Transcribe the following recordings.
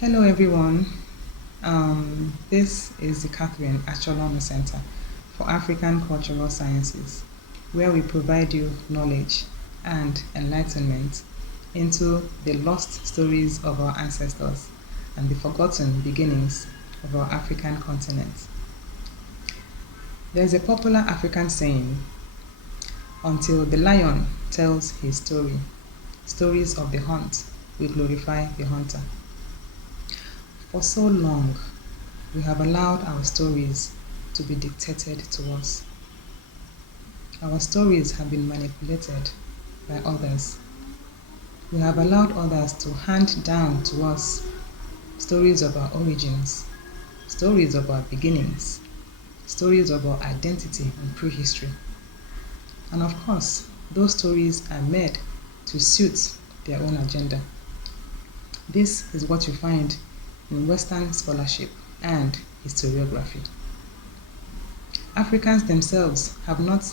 Hello everyone. This is the Aguleri Acholonu Center for African Cultural Sciences, where we provide you knowledge and enlightenment into the lost stories of our ancestors and the forgotten beginnings of our African continent. There's a popular African saying, until the lion tells his story, stories of the hunt will glorify the hunter. For so long, we have allowed our stories to be dictated to us. Our stories have been manipulated by others. We have allowed others to hand down to us stories of our origins, stories of our beginnings, stories of our identity and prehistory. And of course, those stories are made to suit their own agenda. This is what you find in Western scholarship and historiography. Africans themselves have not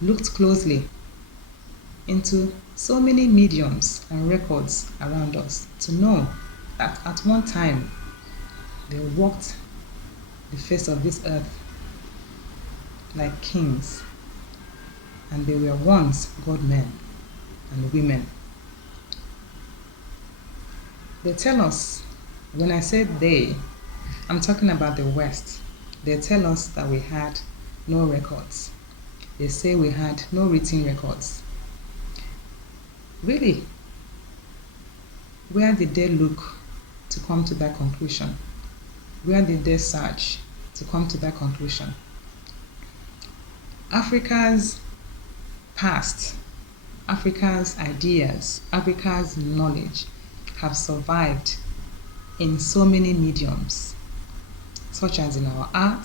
looked closely into so many mediums and records around us to know that at one time they walked the face of this earth like kings, and they were once God-men and women. They tell us, when I say they, I'm talking about the West. They tell us that we had no records. They say we had no written records. Really? Where did they look to come to that conclusion? Where did they search to come to that conclusion? Africa's past, Africa's ideas, Africa's knowledge have survived in so many mediums, such as in our art,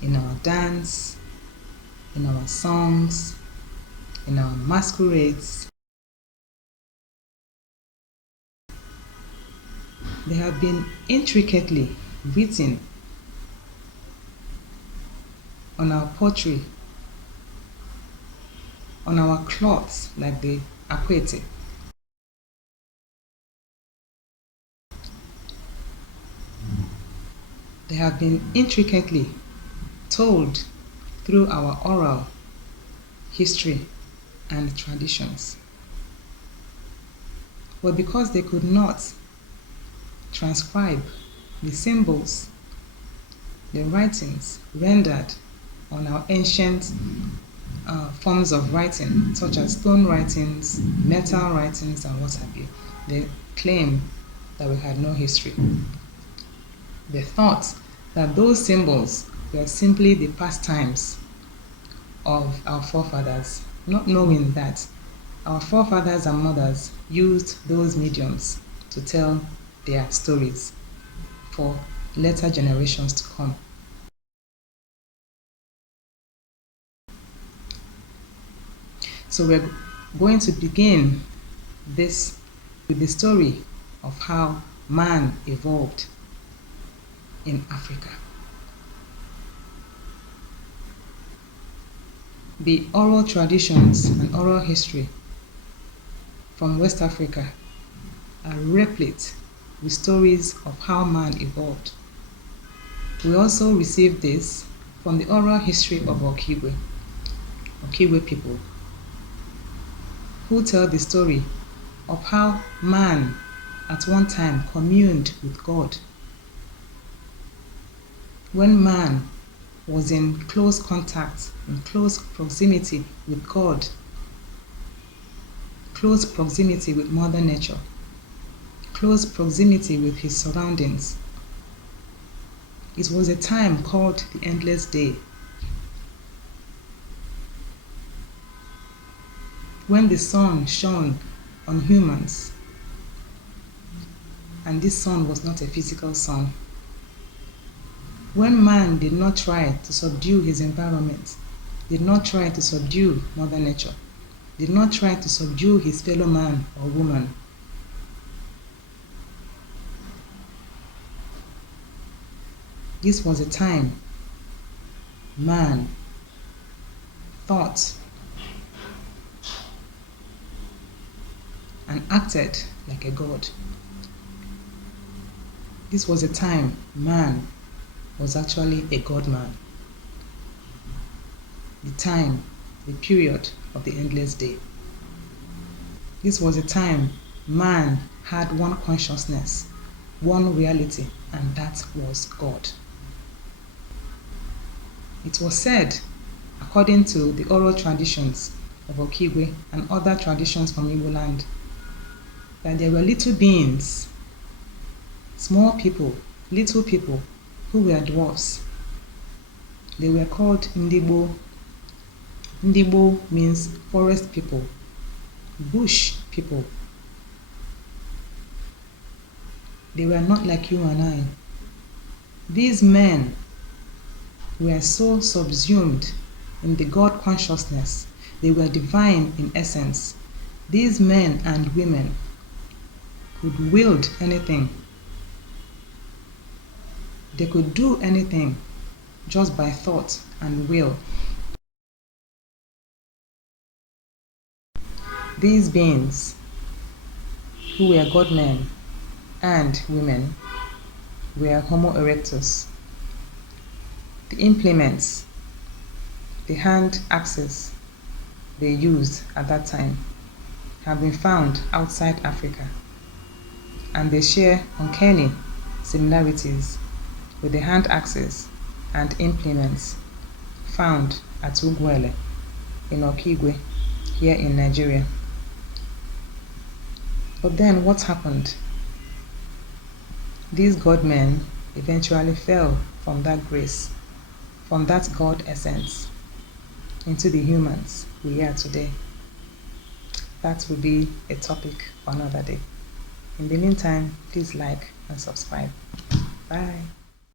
in our dance, in our songs, in our masquerades. They have been intricately written on our pottery, on our cloths like the Akwete. They have been intricately told through our oral history and traditions. But because they could not transcribe the symbols, the writings rendered on our ancient forms of writing, such as stone writings, metal writings, and what have you, they claim that we had no history. They thought that those symbols were simply the pastimes of our forefathers, not knowing that our forefathers and mothers used those mediums to tell their stories for later generations to come. So we're going to begin this with the story of how man evolved in Africa. The oral traditions and oral history from West Africa are replete with stories of how man evolved. We also received this from the oral history of Okigwe people, who tell the story of how man at one time communed with God. When man was in close contact, in close proximity with God, close proximity with Mother Nature, close proximity with his surroundings. It was a time called the endless day, when the sun shone on humans, and this sun was not a physical sun. When man did not try to subdue his environment, did not try to subdue Mother Nature, did not try to subdue his fellow man or woman. This was a time man thought and acted like a god. This was a time man was actually a god-man. The period of the endless day. This was a time man had one consciousness, one reality, and that was God. It was said, according to the oral traditions of Okigwe and other traditions from Igbo land, that there were little beings, small people, little people, who were dwarfs. They were called Ndi Gboo. Ndi Gboo means forest people, bush people. They were not like you and I. These men were so subsumed in the God consciousness. They were divine in essence. These men and women could wield anything. They could do anything just by thought and will. These beings, who were God-men and women, were Homo erectus. The implements, the hand axes they used at that time have been found outside Africa, and they share uncanny similarities with the hand axes and implements found at Ugwele in Okigwe here in Nigeria. But then what happened? These God-men eventually fell from that grace, from that God essence, into the humans we are today. That will be a topic for another day. In the meantime, please like and subscribe. Bye.